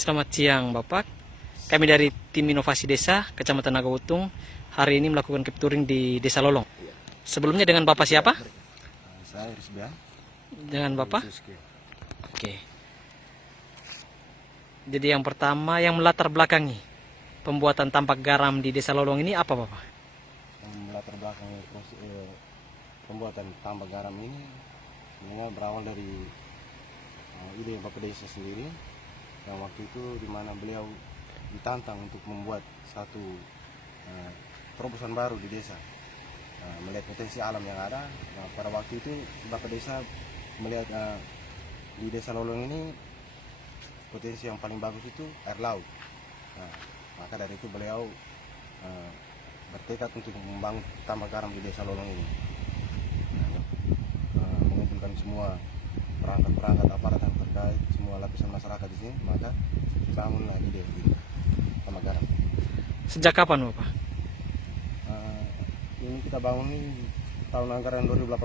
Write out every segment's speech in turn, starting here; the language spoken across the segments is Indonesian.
Selamat siang Bapak. Kami dari tim inovasi desa Kecamatan Nagautung hari ini melakukan capturing di Desa Lolong. Sebelumnya dengan Bapak siapa? Saya Rizbia. Dengan Bapak? Oke. Jadi yang pertama yang melatar belakangi pembuatan tambak garam di Desa Lolong ini apa Bapak? Yang melatar belakangi pembuatan tambak garam ini sebenarnya berawal dari ide Bapak Desa sendiri, yang waktu itu di mana beliau ditantang untuk membuat satu terobosan baru di desa, melihat potensi alam yang ada. Pada waktu itu Bapak Desa melihat di Desa Lolong ini potensi yang paling bagus itu air laut. Maka dari itu beliau bertekad untuk membangun tambak garam di Desa Lolong ini, mengumpulkan semua perangkat-perangkat aparat yang terkait, semua lapisan masyarakat di sini, maka dibangunlah ide tambak garam. Sejak kapan Bapak? Ini kita bangun ini tahun anggaran 2018.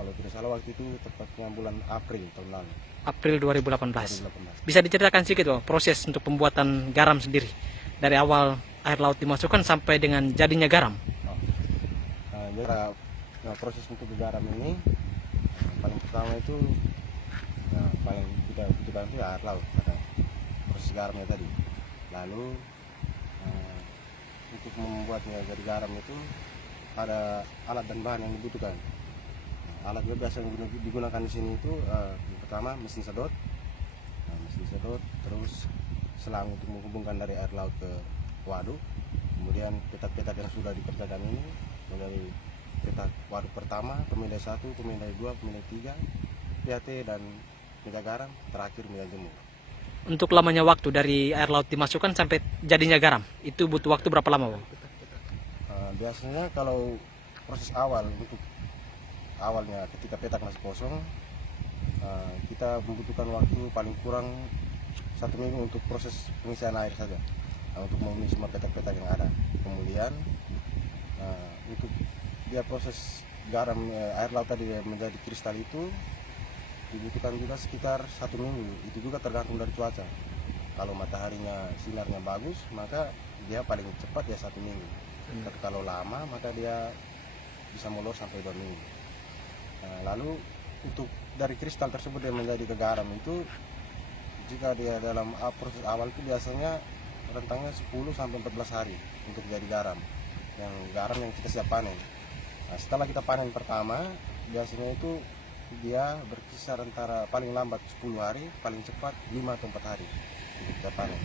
Kalau tidak salah waktu itu tepatnya bulan April tahun lalu. April 2018. 2018. Bisa diceritakan sedikit Bapak proses untuk pembuatan garam sendiri dari awal air laut dimasukkan sampai dengan jadinya garam? Jadi proses untuk garam ini paling pertama itu paling kita butuhkan itu air laut pada proses garamnya tadi. Lalu untuk membuatnya jadi garam itu ada alat dan bahan yang dibutuhkan. Alat yang biasa digunakan di sini itu yang pertama mesin sedot, terus selang untuk menghubungkan dari air laut ke waduk. Kemudian petak-petak yang sudah dikerjakan ini menjadi petak waduk pertama, pemindai 1, pemindai 2, pemindai 3, PAT dan meja garam, terakhir meja jemur. Untuk lamanya waktu dari air laut dimasukkan sampai jadinya garam, itu butuh waktu berapa lama Bapak? Biasanya kalau proses awalnya ketika petak masih kosong, kita membutuhkan waktu paling kurang 1 minggu untuk proses pengisian air saja, untuk memenuhi semua petak-petak yang ada. Kemudian untuk dia proses garam air laut tadi menjadi kristal itu dibutuhkan juga sekitar 1 minggu. Itu juga tergantung dari cuaca. Kalau mataharinya sinarnya bagus, maka dia paling cepat ya 1 minggu. Tapi kalau lama, maka dia bisa molor sampai 2 minggu. Lalu untuk dari kristal tersebut yang menjadi ke garam itu, jika dia dalam proses awal itu biasanya rentangnya 10 sampai 14 hari untuk jadi garam. Yang garam yang kita siap panen. Setelah kita panen pertama, biasanya itu dia berkisar antara paling lambat 10 hari, paling cepat 5 atau 4 hari untuk kita panen.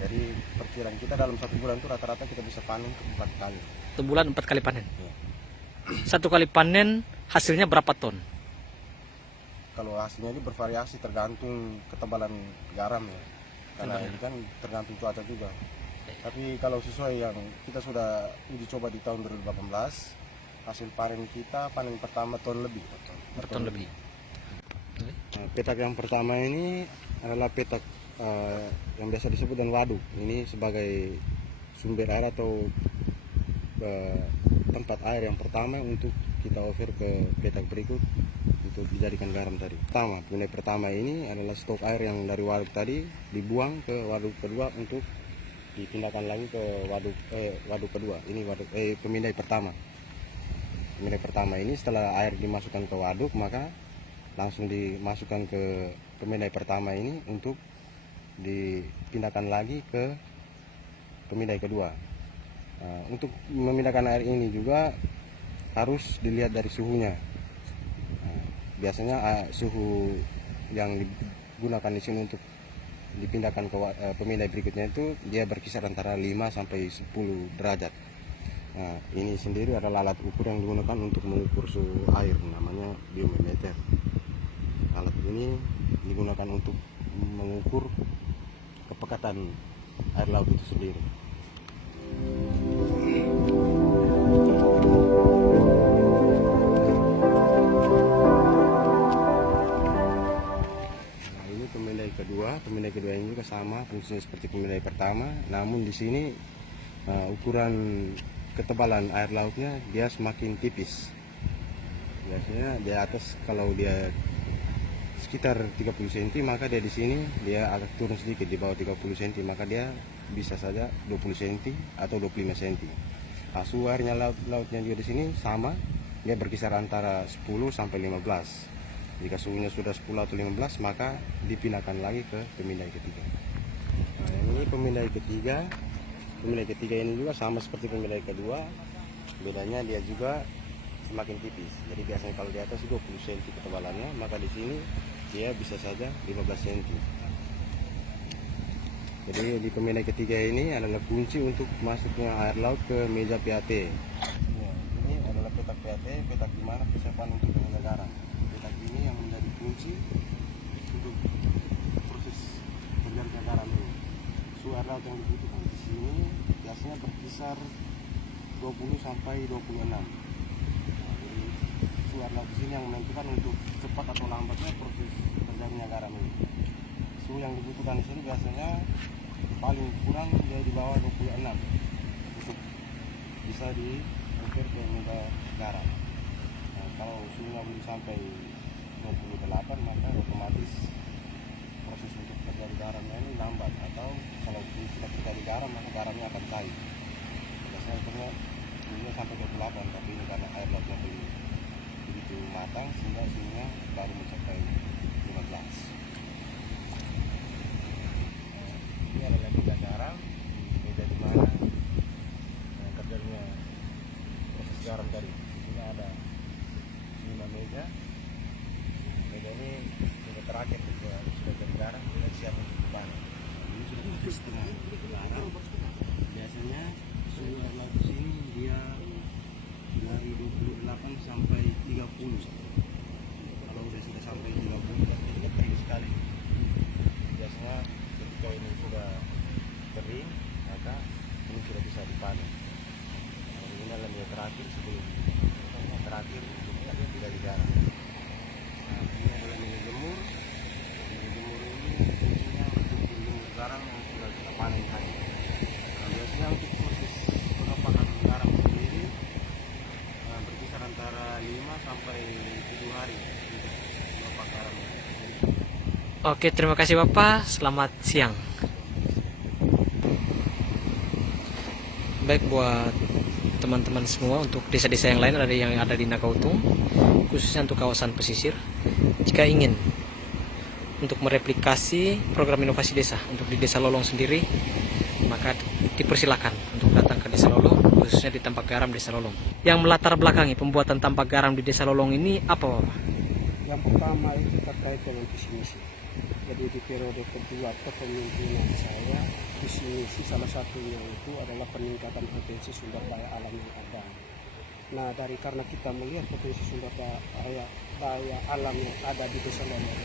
Jadi perkiraan kita dalam 1 bulan itu rata-rata kita bisa panen 4 kali. 1 bulan 4 kali panen? Ya. 1 kali panen hasilnya berapa ton? Kalau hasilnya ini bervariasi tergantung ketebalan garam ya. Karena ini kan tergantung cuaca juga. Tapi kalau sesuai yang kita sudah uji coba di tahun 2018, hasil panen kita panen pertama ton lebih. Berton lebih. Petak yang pertama ini adalah petak yang biasa disebut dengan waduk. Ini sebagai sumber air atau tempat air yang pertama untuk kita offer ke petak berikut untuk dijadikan garam tadi. Pemindai pertama ini adalah stok air yang dari waduk tadi dibuang ke waduk kedua untuk dipindahkan lagi ke waduk kedua. Ini waduk pemindai pertama. Pemindai pertama ini setelah air dimasukkan ke waduk, maka langsung dimasukkan ke pemindai pertama ini untuk dipindahkan lagi ke pemindai kedua. Untuk memindahkan air ini juga harus dilihat dari suhunya. Biasanya suhu yang digunakan di sini untuk dipindahkan ke pemindai berikutnya itu dia berkisar antara 5 sampai 10 derajat. Ini sendiri adalah alat ukur yang digunakan untuk mengukur suhu air, namanya biometer. Alat ini digunakan untuk mengukur kepekatan air laut itu sendiri. Ini pemindai kedua ini juga sama fungsinya seperti pemindai pertama, namun di sini ukuran ketebalan air lautnya dia semakin tipis. Biasanya di atas kalau dia sekitar 30 cm, maka dia di sini dia agak turun sedikit di bawah 30 cm, maka dia bisa saja 20 cm atau 25 cm. Nah, suhu airnya lautnya juga di sini sama, dia berkisar antara 10 sampai 15. Jika suhunya sudah 10 atau 15, maka dipindahkan lagi ke pemindai ketiga. Nah, ini pemindai ketiga. Pemindai ketiga ini juga sama seperti pemindai kedua, bedanya dia juga semakin tipis. Jadi biasanya kalau di atas 20 cm ketebalannya, maka di sini dia bisa saja 15 cm. Jadi di pemindai ketiga ini adalah kunci untuk masuknya air laut ke meja PAT. Ya, ini adalah petak PAT, petak di mana persiapan untuk pemindai garam. Petak ini yang menjadi kunci untuk proses terjadinya garam ini. Suhu air laut yang dibutuhkan di sini biasanya berkisar 20 sampai 26. Suhu di sini yang menentukan untuk cepat atau lambatnya proses terjadinya garam ini. Suhu yang dibutuhkan di sini biasanya paling kurang dia di bawah 26 untuk bisa diukur ke meja garam. Nah, kalau suhunya belum sampai 28, maka otomatis proses untuk terjadi garamnya ini lambat, atau kalau tidak terjadi garam maka garamnya akan cair. Biasanya ukurnya suhunya sampai 28, tapi ini karena air lautnya belum begitu matang sehingga suhunya baru mencapai 15. Ini adalah meja garam, meja di mana terjadinya proses garam tadi. Di sini ada 5 meja. Meja ini meja terakhir sudah jadi garam, sudah siap untuk dipanen. Ini sudah proses setengah garam. Biasanya suhu air laut di sini dia dari 28 sampai 30. Kalau sudah sampai 30 berarti kering sekali. Biasanya ketika ini sudah kering, maka ini sudah bisa dipanen. Ini adalah meja terakhir sebelum terakhir untuk tidak digarap. Nah, ini adalah meja jemur. Meja jemur ini fungsinya untuk menjemur garam yang sudah kita panen tadi. Nah, biasanya untuk proses pengepakan garam sendiri berkisar antara 5 sampai 7 hari untuk mengepak garam. Oke, terima kasih Bapak. Selamat siang. Baik, buat teman-teman semua, untuk desa-desa yang lain yang ada di Nagautung, khususnya untuk kawasan pesisir, jika ingin untuk mereplikasi program inovasi desa untuk di Desa Lolong sendiri, maka dipersilakan untuk datang ke Desa Lolong, khususnya di Tampak Garam Desa Lolong. Yang melatar belakangi pembuatan Tampak Garam di Desa Lolong ini apa, Bapak? Yang pertama itu terkait dengan visi misi. Jadi di periode kedua kepemimpinan saya, visi misi salah satunya itu adalah peningkatan potensi sumber daya alam yang ada. Nah, karena kita melihat potensi sumber daya alam yang ada di Desa Lolong,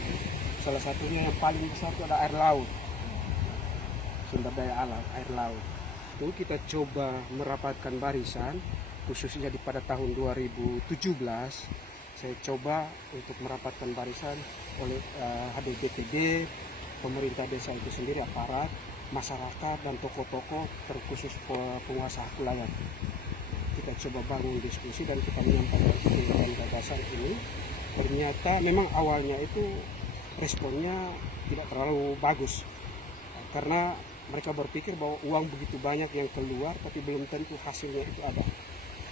salah satunya yang paling besar itu ada air laut. Sumber daya alam, air laut. Itu kita coba merapatkan barisan, khususnya pada tahun 2017, saya coba untuk merapatkan barisan oleh HDBTD, pemerintah desa itu sendiri, aparat, masyarakat, dan tokoh-tokoh terkhusus penguasa hak layak. Kita coba bangun diskusi dan kita menyampaikan gagasan ini. Ternyata memang awalnya itu responnya tidak terlalu bagus, karena mereka berpikir bahwa uang begitu banyak yang keluar tapi belum tentu hasilnya itu ada.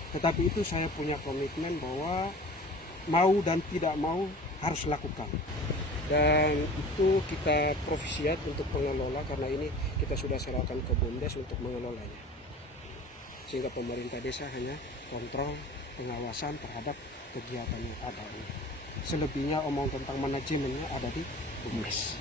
Tetapi itu saya punya komitmen bahwa mau dan tidak mau harus lakukan, dan itu kita provisiat untuk pengelola, karena ini kita sudah serahkan ke BUMDes untuk mengelolanya, sehingga pemerintah desa hanya kontrol pengawasan terhadap kegiatan yang ada. Selebihnya omong tentang manajemennya ada di BUMDes.